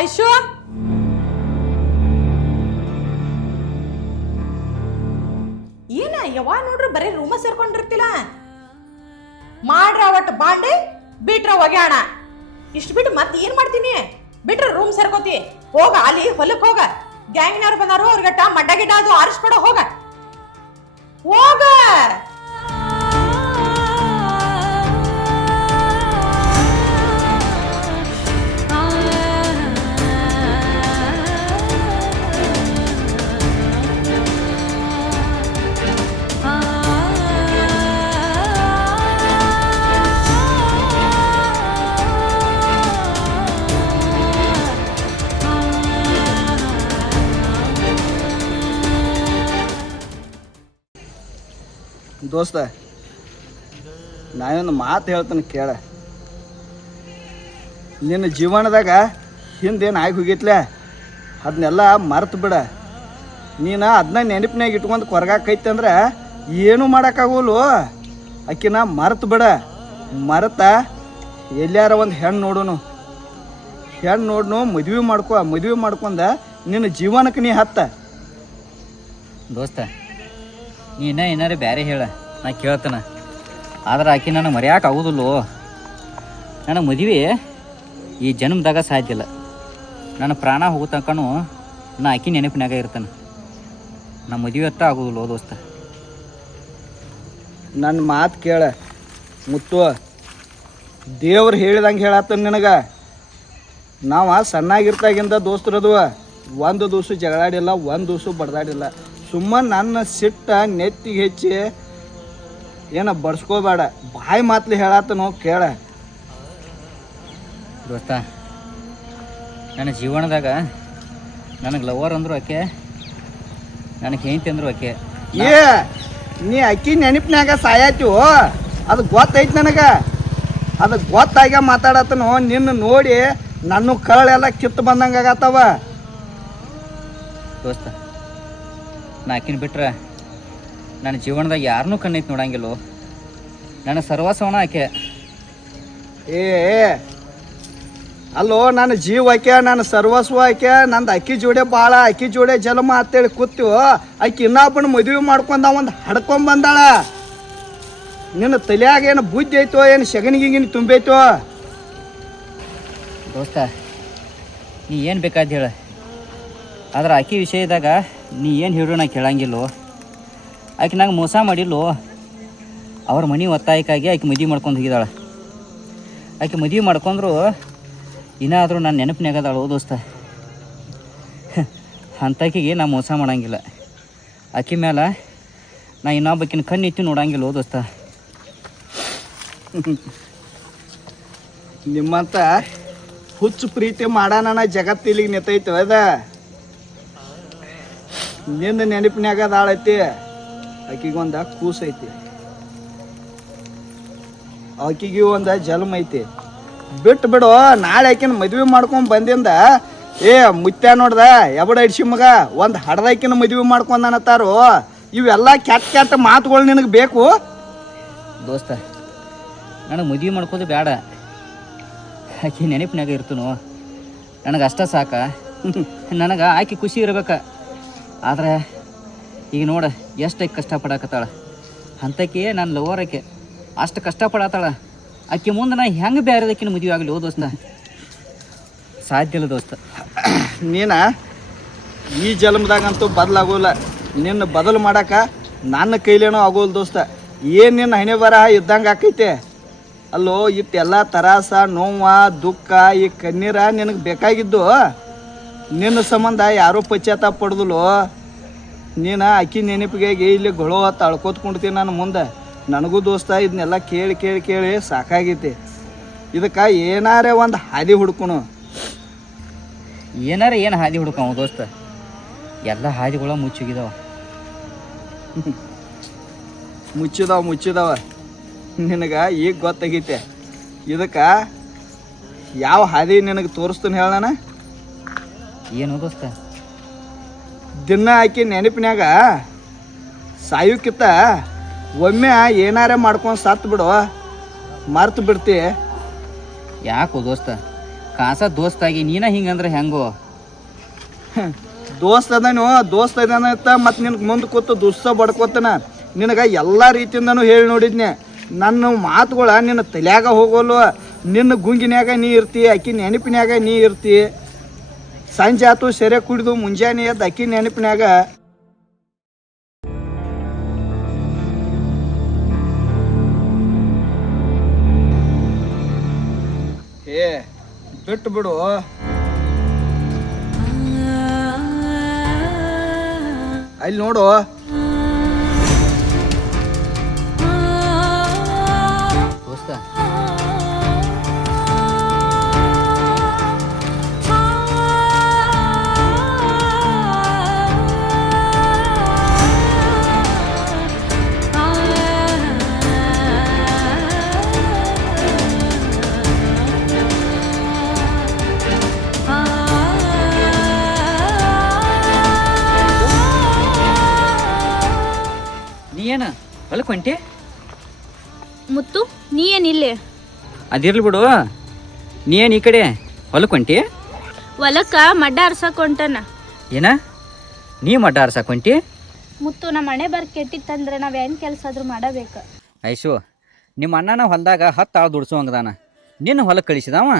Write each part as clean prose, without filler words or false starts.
ಐಶು ಏನ ಯಾವಾಗ ನೋಡ್ರಿ ಬರೀ ರೂಮ ಸೇರ್ಕೊಂಡಿರ್ತಿಲ್ಲ ಮಾಡ್ರ ಒಟ್ಟು ಬಾಂಡೆ ಬಿಟ್ರ ಒಗ್ಯಾಣ ಇಷ್ಟು ಬಿಟ್ಟು ಮತ್ತೆ ಏನ್ ಮಾಡ್ತೀನಿ ಬಿಟ್ರ ರೂಮ್ ಸೇರ್ಕೋತಿ ಹೋಗ ಅಲ್ಲಿ ಹೊಲಕ್ ಹೋಗ ಗ್ಯಾಂಗ್ನವ್ರು ಬಂದಾರು ಅವ್ರಿಗಟ್ಟ ಮಡ್ಡ ಗಿಡ್ಡ ಅದು ಆರಿಸ್ಬಿಡ ಹೋಗ ಹೋಗ ದೋಸ್ತ ನಾವೊಂದು ಮಾತು ಹೇಳ್ತಾನೆ ಕೇಳ. ನಿನ್ನ ಜೀವನದಾಗ ಹಿಂದೇನು ಆಗಿ ಹೋಗಿತ್ಲೆ ಅದನ್ನೆಲ್ಲ ಮರ್ತು ಬಿಡ. ನೀನು ಅದನ್ನ ನೆನಪಿನಾಗ ಇಟ್ಕೊಂಡು ಕೊರಗಾಕೈತಿ ಅಂದ್ರೆ ಏನೂ ಮಾಡೋಕ್ಕಾಗೋಲು. ಆಕಿನ ಮರ್ತು ಬಿಡ. ಮರೆತ ಎಲ್ಲಾರ ಒಂದು ಹೆಣ್ಣು ನೋಡೋನು, ಹೆಣ್ಣು ನೋಡ್ನು ಮದುವೆ ಮಾಡ್ಕೊಂಡ ನಿನ್ನ ಜೀವನಕ್ಕೆ ನೀ ಹತ್ತ. ದೋಸ್ತ ನೀ ಏನಾರು ಬ್ಯಾರೆ ಹೇಳ, ನಾ ಕೇಳ್ತಾನ. ಆದ್ರೆ ಆಕಿ ನನಗೆ ಮರೆಯೋಕೆ ಆಗೋದಿಲ್ಲೋ. ನನಗೆ ಮದುವೆ ಈ ಜನ್ಮದಾಗ ಸಾಧ್ಯ ಇಲ್ಲ. ನನ್ನ ಪ್ರಾಣ ಹೋಗೋ ತನಕನೂ ನಾ ಆಕಿ ನೆನಪಿನಾಗ ಇರ್ತಾನೆ. ನಾ ಮದುವೆ ಅತ್ತ ಆಗೋದಿಲ್ಲೋ ದೋಸ್ತ. ನನ್ನ ಮಾತು ಕೇಳ ಮುತ್ತು, ದೇವ್ರು ಹೇಳಿದಂಗೆ ಹೇಳತ್ತ ನಿನಗೆ. ನಾವು ಸಣ್ಣಾಗಿರ್ತಾಗಿಂದ ದೋಸ್ತರದು ಒಂದು ದಿವಸ ಜಗಳಾಡಿಲ್ಲ, ಒಂದು ದಿವಸ ಬಡ್ದಾಡಿಲ್ಲ. ಸುಮ್ಮನೆ ನನ್ನ ಸಿಟ್ಟ ನೆತ್ತಿಗೆ ಹೆಚ್ಚಿ ಏನ ಬಡ್ಸ್ಕೋಬೇಡ. ಬಾಯಿ ಮಾತ್ಲಿ ಹೇಳತ್ತನೋ ಕೇಳ. ದೋಸ್ತ ನನ್ನ ಜೀವನದಾಗ ನನಗೆ ಲವರ್ ಅಂದ್ರು ಆಕೆ, ನನಗೆ ಹೆಂಡತಿ ಅಂದ್ರು ಆಕೆ. ಏ ನೀ ಅಕ್ಕಿ ನೆನಪಿನಾಗ ಸಾಯಾತು, ಅದು ಗೊತ್ತೈತಿ ನನಗೆ. ಅದು ಗೊತ್ತಾಗ ಮಾತಾಡತ್ತನೋ. ನಿನ್ನ ನೋಡಿ ನನ್ನ ಕರಳೆಲ್ಲ ಕಿತ್ತು ಬಂದಂಗೆ ಆಗತ್ತವ. ದೋಸ್ತ ನಾ ಆಕಿನ ಬಿಟ್ರೆ ನನ್ನ ಜೀವನದಾಗ ಯಾರನ್ನೂ ಕಣ್ಣೈತಿ ನೋಡಂಗಿಲ್ಲೋ. ನನ್ನ ಸರ್ವಸ್ವನ ಆಕೆ. ಏ ಅಲ್ಲೋ, ನನ್ನ ಜೀವ ಆಕೆ, ನನ್ನ ಸರ್ವಸ್ವ ಆಕೆ. ನಂದು ಅಕ್ಕಿ ಜೋಡೆ ಭಾಳ, ಅಕ್ಕಿ ಜೋಡೆ ಜನ್ಮ ಅಂತೇಳಿ ಕೂತೀವೋ. ಆಕಿ ಇನ್ನೊಬ್ಬನ ಮದುವೆ ಮಾಡ್ಕೊಂಡ ಒಂದು ಹಡ್ಕೊಂಬಂದಾಳ. ನಿನ್ನ ತಲೆಯಾಗ ಏನು ಬುದ್ಧಿ ಐತೋ, ಏನು ಸಗಣಿಗಿಗಿನ ತುಂಬೈತೋ? ದೋಸ್ತ ನೀ ಏನು ಬೇಕಾದ ಹೇಳ, ಆದ್ರೆ ಆಕಿ ವಿಷಯದಾಗ ನೀ ಏನು ಹೇಳು ನಾ ಕೇಳಂಗಿಲ್ಲೋ. ಆಕೆ ನಂಗೆ ಮೋಸ ಮಾಡಿಲ್ಲೋ. ಅವ್ರ ಮನೆ ಒತ್ತಾಯಕ್ಕಾಗಿ ಆಕೆ ಮದುವೆ ಮಾಡ್ಕೊಂಡು ಹೋಗಿದ್ದಾಳೆ. ಆಕೆ ಮದುವೆ ಮಾಡ್ಕೊಂಡ್ರು ಇನ್ನಾದರೂ ನಾನು ನೆನಪಿನಾಗದಾಳು ದೋಸ್ತ. ಅಂತಾಕಿಗೆ ನಾ ಮೋಸ ಮಾಡಂಗಿಲ್ಲ. ಆಕೆ ಮೇಲೆ ನಾ ಇನ್ನೊಬ್ಬಕಿನ ಕಣ್ಣು ಇಟ್ಟು ನೋಡಂಗಿಲ್ಲ ದೋಸ್ತ. ನಿಮ್ಮಂತ ಹುಚ್ಚು ಪ್ರೀತಿ ಮಾಡೋಣ ಜಗತ್ತಿಲಿಗೆ ನಿಂತೈತೆ ಅದ. ನಿಂದ ನೆನಪಿನಾಗ ಅದಾಳೈತಿ. ಆಕಿಗೊಂದು ಕೂಸೈತಿ, ಆಕಿಗೆ ಒಂದು ಜನ್ಮ ಐತಿ. ಬಿಟ್ಟು ಬಿಡು. ನಾಳೆ ಆಕಿನ ಮದುವೆ ಮಾಡ್ಕೊಂಡು ಬಂದಿಂದ ಮುತ್ಯ ನೋಡ್ದ ಎಬಡ ಇಡ್ಸಿ ಮಗ ಒಂದು ಹಡ್ದಾಕಿನ ಮದುವೆ ಮಾಡ್ಕೊಂಡನತ್ತಾರು. ಇವೆಲ್ಲ ಕೆಟ್ಟ ಕೆಟ್ಟ ಮಾತುಗಳು ನಿನಗೆ ಬೇಕು ದೋಸ್ತ? ನನಗೆ ಮದುವೆ ಮಾಡ್ಕೋದು ಬೇಡ, ಆಕೆ ನೆನಪಿನಾಗ ಇರ್ತನು. ನನಗೆ ಅಷ್ಟ ಸಾಕ. ನನಗೆ ಆಕೆ ಖುಷಿ ಇರ್ಬೇಕ. ಆದ್ರೆ ಈಗ ನೋಡ ಎಷ್ಟು ಕಷ್ಟಪಡಕತ್ತಾಳ. ಅಂಥಕ್ಕೆ ನಾನು ಲವರ್ ಆಕೆ ಅಷ್ಟು ಕಷ್ಟಪಡತ್ತಾಳ. ಆಕೆ ಮುಂದೆ ನಾ ಹೆಂಗೆ ಬೇರೆದಕ್ಕಿನ ಮದುವೆ ಆಗಲಿ ದೋಸ್ತ? ಸಾಧ್ಯ ಇಲ್ಲ ದೋಸ್ತ. ನೀನು ಈ ಜನ್ಮದಾಗಂತೂ ಬದಲಾಗೋಲ್ಲ. ನಿನ್ನ ಬದಲು ಮಾಡಕ್ಕೆ ನನ್ನ ಕೈಲೇನೋ ಆಗೋಲ್ಲ ದೋಸ್ತ. ಏನು ನಿನ್ನ ಹಣೆ ಬರ ಇದ್ದಂಗೆ ಆಕೈತೆ ಅಲ್ಲೋ. ಇಟ್ಟೆಲ್ಲ ತರಾಸ, ನೋವ, ದುಃಖ, ಈ ಕಣ್ಣೀರ ನಿನಗೆ ಬೇಕಾಗಿದ್ದು. ನಿನ್ನ ಸಂಬಂಧ ಯಾರೂ ಪಶ್ಚಾತ್ತಾಪ ಪಡ್ದಲ್ಲೋ. ನೀನು ಅಕ್ಕಿ ನೆನಪಿಗೆ ಇಲ್ಲಿ ಗೊಳೋ ತಳ್ಕೋತ್ಕೊಂಡ್ತೀನಿ ನಾನು ಮುಂದೆ. ನನಗೂ ದೋಸ್ತ ಇದನ್ನೆಲ್ಲ ಕೇಳಿ ಕೇಳಿ ಕೇಳಿ ಸಾಕಾಗೈತಿ. ಇದಕ್ಕೆ ಏನಾರೇ ಒಂದು ಹಾದಿ ಹುಡ್ಕೊನು. ಏನಾರ ಏನು ಹಾದಿ ಹುಡ್ಕವ ದೋಸ್ತ? ಎಲ್ಲ ಹಾದಿಗಳ ಮುಚ್ಚೋಗಿದಾವ. ಮುಚ್ಚಿದಾವ ನಿನಗೆ ಈಗ ಗೊತ್ತಾಗೈತೆ. ಇದಕ್ಕೆ ಯಾವ ಹಾದಿ ನಿನಗೆ ತೋರಿಸ್ತೀನಿ ಹೇಳಣ. ಏನು ದೋಸ್ತ? ದಿನ ಆಕಿ ನೆನಪಿನಾಗ ಸಾಯೋಕ್ಕಿಂತ ಒಮ್ಮೆ ಏನಾರೇ ಮಾಡ್ಕೊಂಡು ಸತ್ತು ಬಿಡು, ಮರ್ತು ಬಿಡ್ತಿ. ಯಾಕೋ ದೋಸ್ತ? ಕಾಸ ದೋಸ್ತಾಗಿ ನೀನ ಹಿಂಗಂದ್ರೆ ಹೆಂಗೋ? ದೋಸ್ತ ಅದಾನು, ದೋಸ್ತ ಅದಾನಂತ ಮತ್ತು ನಿನಗೆ ಮುಂದೆ ಕೂತು ದುಸ್ಸ ಬಡ್ಕೋತಾನ. ನಿನಗೆ ಎಲ್ಲ ರೀತಿಯಿಂದನೂ ಹೇಳಿ ನೋಡಿದ್ನೆ. ನನ್ನ ಮಾತುಗಳ ನಿನ್ನ ತಲೆಯಾಗ ಹೋಗೋಲ್ವ. ನಿನ್ನ ಗುಂಗಿನ್ಯಾಗ ನೀ ಇರ್ತಿ, ಅಕ್ಕಿ ನೆನಪಿನ್ಯಾಗ ನೀ ಇರ್ತಿ. ಸಂಜೆ ಆತು ಸೆರೆ ಕುಡಿದು ಮುಂಜಾನೆ ಎದ್ದು ಅಕ್ಕಿ ನೆನಪಿನ್ಯಾಗ. ಏ ಬಿಟ್ಟು ಬಿಡು. ಅಲ್ಲಿ ನೋಡು, ದೋಸ್ತ ನೀ ಏನ ಹೊಲಕ್ಕೆ ಹೊಂಟಿ? ಮುತ್ತು ನೀ ಏನಿಲ್ಲೇ? ಅದಿರ್ಲಿ ಬಿಡು, ನೀ ಏನು ಈ ಕಡೆ ಹೊಲಕ್ಕೆ ಹೊಂಟಿ? ಹೊಲಕ್ಕ ಮಡ್ಡ ಆರ್ಸಕ್ ಹೊಂಟನ. ಏನ ನೀ ಮಡ್ಡ ಆರ್ಸಕ್ಕೆ ಹೊಂಟಿ? ಮುತ್ತು ನಮ್ಮ ಮನೆ ಬರ್ ಕೆಟ್ಟಿತ್ತಂದ್ರೆ ನಾವ್ ಏನ್ ಕೆಲಸ ಆದ್ರೂ ಮಾಡಬೇಕು. ಐಶು, ನಿಮ್ಮ ಅಣ್ಣನ ಹೊಲದಾಗ 10 ಆಳು ದುಡ್ಸುವಂಗದಾನ, ನಿನ್ನ ಹೊಲಕ್ಕೆ ಕಳಿಸಿದವ?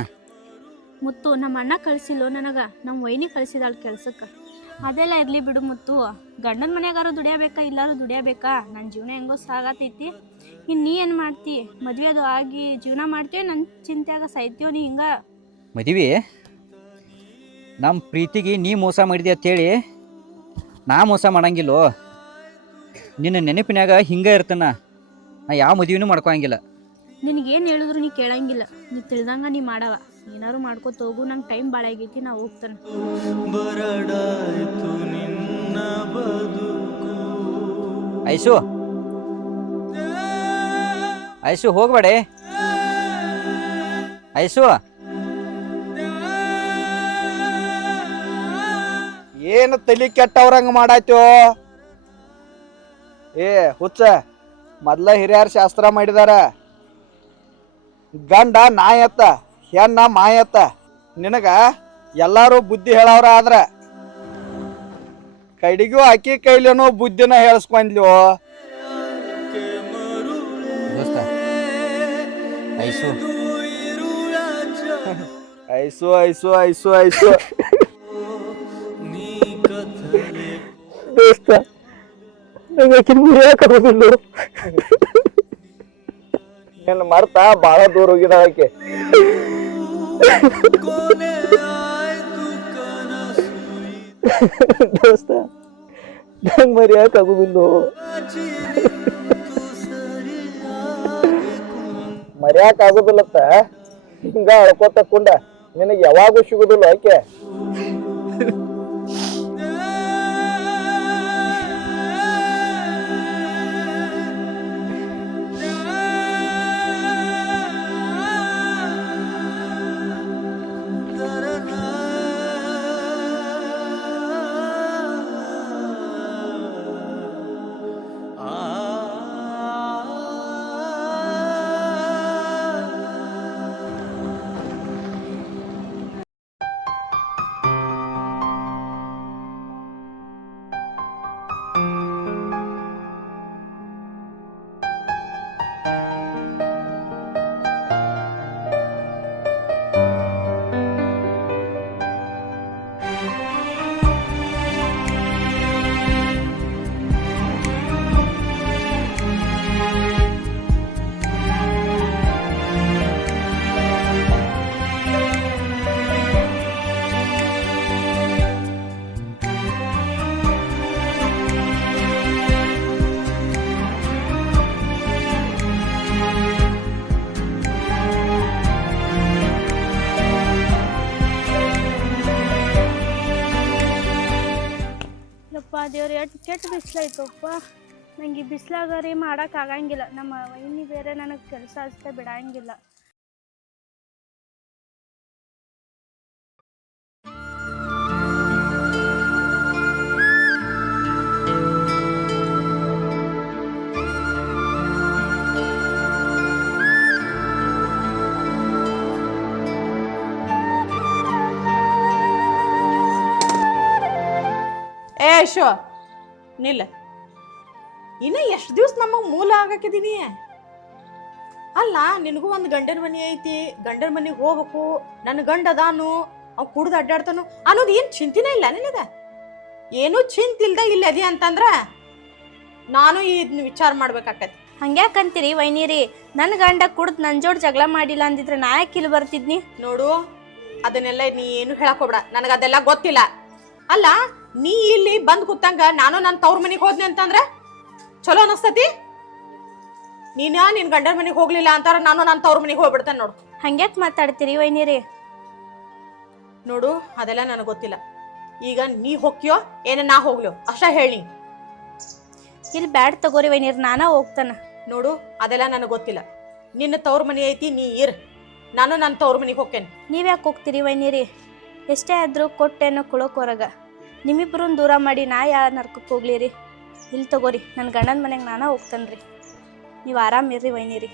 ಮುತ್ತು ನಮ್ಮ ಅಣ್ಣ ಕಳ್ಸಿಲ್ಲೋ ನನಗ, ನಮ್ಮ ವೈನಿ ಕಳ್ಸಿದಾಳ ಕೆಲ್ಸಕ್ಕ. ಅದೆಲ್ಲ ಇರ್ಲಿ ಬಿಡು ಮುತ್ತು, ಗಂಡನ ಮನೆಯಾಗಾರು ದುಡಿಯಬೇಕಾ ಇಲ್ಲಾರು ದುಡಿಯಬೇಕಾ? ನನ್ನ ಜೀವನ ಹೆಂಗೋ ಸಾಗತೈತಿ. ಇನ್ನು ನೀ ಏನು ಮಾಡ್ತಿ? ಮದ್ವೆ ಅದು ಆಗಿ ಜೀವನ ಮಾಡ್ತೀವಿ, ನನ್ನ ಚಿಂತೆಯಾಗ ಸಾಯ್ತೀವೋ ನೀ ಹಿಂಗ? ಮದುವೆ ನಮ್ಮ ಪ್ರೀತಿಗೆ ನೀ ಮೋಸ ಮಾಡಿದೆ ಅಂತೇಳಿ ನಾ ಮೋಸ ಮಾಡಂಗಿಲ್ಲೋ. ನಿನ್ನ ನೆನಪಿನಾಗ ಹಿಂಗೆ ಇರ್ತಾನ, ನಾ ಯಾವ ಮದುವೆನೂ ಮಾಡ್ಕೊಳಂಗಿಲ್ಲ. ನಿನಗೇನು ಹೇಳಿದ್ರು ನೀ ಕೇಳಂಗಿಲ್ಲ, ನೀ ತಿಳಿದಂಗ ನೀ ಮಾಡವ. ಏನಾರು ಮಾಡ್ಕೊತ ಹೋಗು, ನಂಗೆ ಟೈಮ್ ಭಾಳ ಆಗೈತಿ, ನಾ ಹೋಗ್ತಾನೆ. ಐಶು, ಐಶು ಹೋಗ್ಬೇಡೆ. ಐಶು, ಏನು ತಲೆ ಕೆಟ್ಟವ್ರಂಗ ಮಾಡಾಯ್ತು? ಏ ಹುಚ್ಚ, ಮೊದ್ಲ ಹಿರಿಯರ ಶಾಸ್ತ್ರ ಮಾಡಿದಾರ. ಗಂಡ ನಾಯತ್ತ, ಹೆಣ್ಣ ಮಾಯತ್ತ. ನಿನಗ ಎಲ್ಲಾರು ಬುದ್ಧಿ ಹೇಳವ್ರ ಆದ್ರ ಕಡಿಗೂ ಅಕ್ಕಿ ಕೈಲೇನೋ ಬುದ್ಧಿನ ಹೇಳಿಸ್ಕೊಂಡ್ಲು. ದೋಸ್ತ Aishu ice ice ice ice ದೋಸ್ತ, ನಿನ್ನ ಮರ್ತ ಬಾಳ ದೂರ ಹೋಗಿದ ಆಕೆ. ದೋಸ್ತ, ನಂಗೆ ಮರ್ಯಾಕಾಗುದಿಲ್ಲ. ಮರ್ಯಾಕಾಗುದಿಲ್ಲತ್ತ ಹಿಂಗ ಅಳ್ಕೋತ ಕುಂಡ ನಿನಗೆ ಯಾವಾಗೂ ಸಿಗುದಿಲ್ಲ ಆಕೆ. ದೇವ್ರು ಎಷ್ಟು ಕೆಟ್ಟ ಬಿಸಿಲೈತಪ್ಪ. ನಂಗೆ ಈ ಬಿಸಿಲಾಗರಿ ಮಾಡೋಕ್ಕಾಗಂಗಿಲ್ಲ. ನಮ್ಮ ವೈನಿ ಬೇರೆ ನನಗೆ ಕೆಲಸ ಅಷ್ಟೇ ಬಿಡಂಗಿಲ್ಲ. ವೈಶು ನಿಲ್ಲ. ಇನ್ನ ಎಷ್ಟು ದಿವ್ಸ ನಮಗ್ ಮೂಲ ಆಗಕ್ಕಿದೀನಿ. ಅಲ್ಲ ನಿನಗೂ ಒಂದು ಗಂಡನ ಮನಿ ಐತಿ, ಗಂಡನ ಮನಿಗೆ ಹೋಗ್ಬೇಕು, ನನ್ನ ಗಂಡ ಅದಾನು, ಅವ್ ಕುಡ್ದು ಅಡ್ಡಾಡ್ತಾನು ಅನ್ನೋದು ಏನ್ ಚಿಂತಿನೇ ಇಲ್ಲ ನಿನಗ. ಏನು ಚಿಂತಿಲ್ದ ಇಲ್ಲ ಅದಿ ಅಂತಂದ್ರ ನಾನು ಇದನ್ನ ವಿಚಾರ ಮಾಡ್ಬೇಕಾಕತಿ. ಹಂಗ್ಯಾಕಂತೀರಿ ವೈನಿರಿ? ನನ್ನ ಗಂಡ ಕುಡ್ದು ನನ್ನ ಜೋಡ್ ಜಗಳ ಮಾಡಿಲ್ಲ ಅಂದಿದ್ರೆ ನಾ ಯಾಕೆ ಇಲ್ಲಿ ಬರ್ತಿದ್ನಿ? ನೋಡು, ಅದನ್ನೆಲ್ಲ ನೀ ಏನು ಹೇಳಕ್ ಹೋಗ್ಬೇಡ, ನನಗ ಅದೆಲ್ಲ ಗೊತ್ತಿಲ್ಲ. ಅಲ್ಲ ನೀ ಇಲ್ಲಿ ಬಂದ್ ಕೂತಂಗ ನಾನು ನನ್ನ ತವ್ರ ಮನಿಗೆ ಹೋದ್ನಿ ಅಂತಂದ್ರ ಚಲೋ ಅನಸ್ತತಿ? ನೀನ ನಿನ್ ಗಂಡನ ಮನಿಗೆ ಹೋಗ್ಲಿಲ್ಲ ಅಂತಾರ ನಾನು ನನ್ನ ತವ್ರ ಮನಿಗೆ ಹೋಗ್ಬಿಡ್ತೇನೆ ನೋಡು. ಹಂಗ್ಯಾಕ್ ಮಾತಾಡ್ತೀರಿ ವೈನಿರಿ? ನೋಡು, ಅದೆಲ್ಲ ನನಗೆ ಗೊತ್ತಿಲ್ಲ. ಈಗ ನೀ ಹೋಗ್ಯೋ ಏನ ನಾ ಹೋಗ್ಲೋ ಅಷ್ಟ ಹೇಳಿ. ಇಲ್ಲಿ ಬ್ಯಾಡ್ ತಗೋರಿ ವೈನಿರಿ, ನಾನಾ ಹೋಗ್ತಾನ. ನೋಡು, ಅದೆಲ್ಲ ನನಗೆ ಗೊತ್ತಿಲ್ಲ. ನಿನ್ನ ತವ್ರ ಮನಿ ಐತಿ, ನೀ ಇರ್, ನಾನು ನನ್ನ ತವ್ರ ಮನಿಗೆ ಹೋಗ್ತೇನೆ. ನೀವ್ಯಾಕೆ ಹೋಗ್ತೀರಿ ವೈನಿರಿ? ಎಷ್ಟೇ ಆದ್ರೂ ಕೊಟ್ಟೆನೋ ಕುಳೋಕ್ ಹೊರಗ. ನಿಮ್ಮಿಬ್ರನ್ನ ದೂರ ಮಾಡಿ ನಾ ಯಾ ನರ್ಕಕ್ಕೆ ಹೋಗ್ಲಿರಿ? ಇಲ್ಲಿ ತಗೋರಿ, ನನ್ನ ಗಂಡನ ಮನೆಗೆ ನಾನಾ ಹೋಗ್ತೇನ್ರಿ. ನೀವು ಆರಾಮಿರ್ರಿ ವೈನಿರಿ.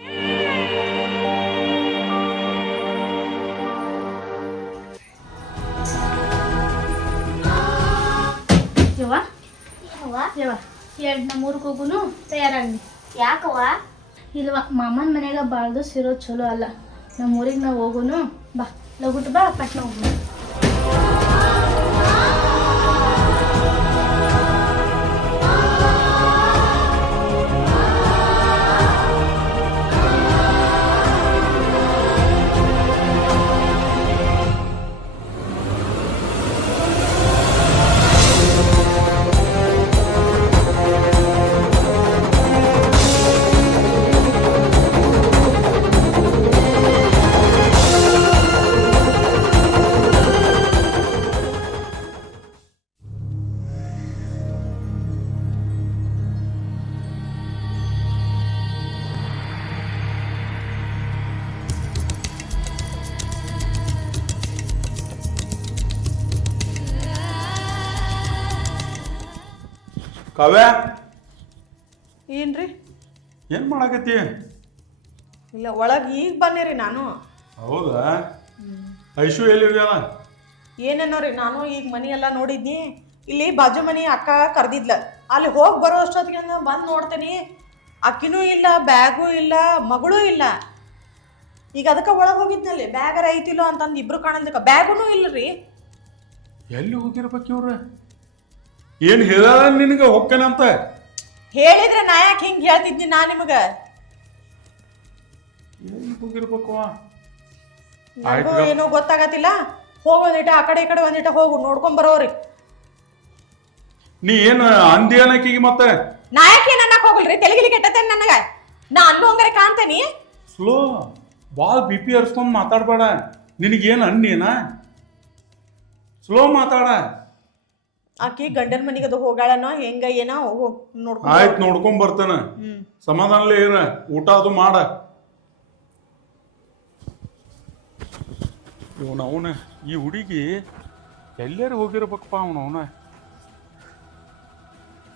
ಎರಡು ನಮ್ಮೂರಿಗೆ ಹೋಗುನು ತಯಾರಾಗಿ. ಯಾಕವ್ವ? ಇಲ್ವ, ಮಾಮನ ಮನ್ಯಾಗ ಬಾಳ್ದು ಸಿರೋದು ಚಲೋ ಅಲ್ಲ. ನಮ್ಮೂರಿಗೆ ನಾವು ಹೋಗುನು. ಬಾ ಲಗುಟ್ ಬಾ, ಪಟ್ನ ಹೋಗುನು. ಕಾವ್ಯ, ಏನ್ರಿ? ಏನ್ ಮಾಡಾಕತ್ತಿ? ಇಲ್ಲ, ಒಳಗೆ ಈಗ ಬನ್ನಿರಿ ನಾನು. ಹೌದಾ? ಐಶು ಎಲ್ಲಿರ್ಯಾನ? ಏನೇನೋರಿ, ನಾನು ಈಗ ಮನಿ ಎಲ್ಲ ನೋಡಿದ್ನಿ. ಇಲ್ಲಿ ಬಾಜು ಮನಿ ಅಕ್ಕ ಕರ್ದಿದ್ಲ, ಅಲ್ಲಿ ಹೋಗಿ ಬರೋ ಅಷ್ಟೊತ್ತಿಗೆ ಬಂದು ನೋಡ್ತೇನಿ, ಅಕ್ಕಿನೂ ಇಲ್ಲ, ಬ್ಯಾಗೂ ಇಲ್ಲ, ಮಗಳೂ ಇಲ್ಲ. ಈಗ ಅದಕ್ಕೆ ಒಳಗೆ ಹೋಗಿದ್ನಲ್ಲಿ ಬ್ಯಾಗರ ಐತಿಲ್ಲೋ ಅಂತಂದು ಇಬ್ರು ಕಾಣೋದಕ್ಕೆ ಬ್ಯಾಗೂ ಇಲ್ಲರಿ. ಎಲ್ಲಿ ಹೋಗಿರ್ಬೇಕು ಇವ್ರ? ಏನ್ ಹೇಳ ನಿನಗ ಹೊಕ್ಕನಂತ ಹೇಳಿದ್ರೆ ನಾ ಯಾಕೆ ಹಿಂಗೆ ಹೇಳ್ತಿದ್ನಿ ನಾ ನಿಮಗ? ಎಲ್ಲಿ ಹೋಗಿರ್ಬೇಕು? ನನಗೂ ಏನೋ ಗೊತ್ತಾಗತ್ತಿಲ್ಲ. ಹೋಗೋದಿಟ ಆ ಕಡೆ ಈ ಕಡೆ ಒಂದಿಟ ಹೋಗು, ನೋಡ್ಕೊಂಡ್ ಬರೋರಿ. ನೀ ಏನ್ ಅಂದಿ ಅನ್ನಕೀಗ? ಮತ್ತೆ ನಾ ಯಾಕೆ ಅನ್ನಕ್ ಹೋಗಲ್ರಿ? ತೆಲಗಿಲಿ ಕೆಟ್ಟತೇನೆ ನನಗ. ನಾ ಅಲ್ಲೂ ಹಂಗಾರೆ ಕಾಣ್ತೇನಿ. ಸ್ಲೋ ಬಾಳ್ BP ಹರ್ಸ್ಕೊಂಡ್ ಮಾತಾಡ್ಬೇಡ. ನಿನಗೇನು ಅನ್ನೇನ? ಸ್ಲೋ ಮಾತಾಡ. ಆಕಿ ಗಂಡನ ಮನಿಗೆ ಅದು ಹೋಗಾಳನೋ ಹೆಂಗ ಏನೋ ನೋಡ್ಕೊಂಡ್. ಆಯ್ತು, ನೋಡ್ಕೊಂಡ್ ಬರ್ತೇನೆ. ಸಮಾಧಾನಲೇ ಇರ, ಊಟ ಅದು ಮಾಡ. ಅವನ ಈ ಹುಡುಗಿ ಎಲ್ಲರೂ ಹೋಗಿರ್ಬೇಕಪ್ಪ. ಅವನ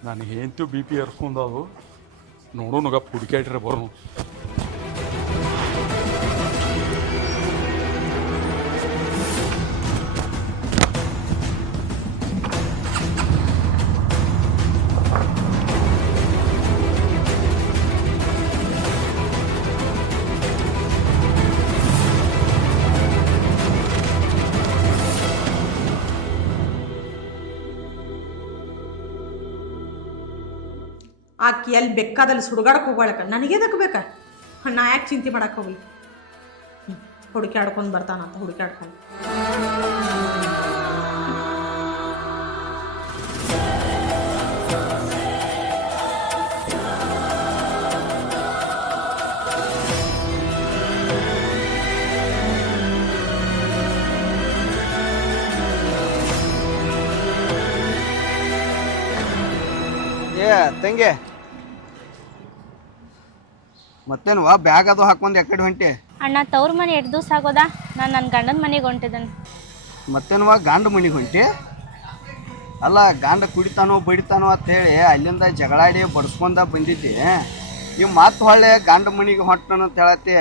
ನಾನು ಹೆಂತು BP ಹರ್ಸ್ಕೊಂಡದು ನೋಡೋಣ, ಹುಡುಕಾಡ್ರೆ ಬರೋನು. ಆಕಿ ಎಲ್ಲಿ ಬೇಕಾದಲ್ಲಿ ಸುಡುಗಾಡಕ್ಕೆ ಹೋಗ್ಯಾಳಕ, ನನಗೇದಕ್ಕೆ ಬೇಕಾ? ನಾ ಯಾಕೆ ಚಿಂತೆ ಮಾಡಕ್ಕೆ ಹೋಗ್ಲಿ? ಹುಡುಕಾಡ್ಕೊಂಡು ಬರ್ತಾನಂತ, ಹುಡುಕಾಡ್ಕೊಂಡು. ಏ ತಂಗೆ, ಮತ್ತೇನ್ವಾ ಬ್ಯಾಗ್ ಅದು ಹಾಕೊಂಡು ಯಾಕಡೆ ಹೊಂಟೆ? ಅಣ್ಣ, ತವ್ರ ಮನೆ 2 ದಿವಸ ಆಗೋದಾ, ನಾನು ನನ್ನ ಗಂಡನ ಮನೆಗೆ ಹೊಂಟಿದ್ದೇನೆ. ಮತ್ತೇನ್ವಾ ಗಾಂಡ ಮನೆಗೆ ಹೊಂಟೆ? ಅಲ್ಲ, ಗಾಂಡ ಕುಡಿತಾನೋ ಬಡಿತಾನೋ ಅಂತ ಹೇಳಿ ಅಲ್ಲಿಂದ ಜಗಳಾಡಿ ಬಡ್ಸ್ಕೊಂಡ ಬಂದಿದ್ದೆ. ನೀವು ಮತ್ತೆ ಹೊಳ್ಳೆ ಗಾಂಡ ಮನೆಗೆ ಹೊಂಟನು ಅಂತ ಹೇಳತ್ತೆ.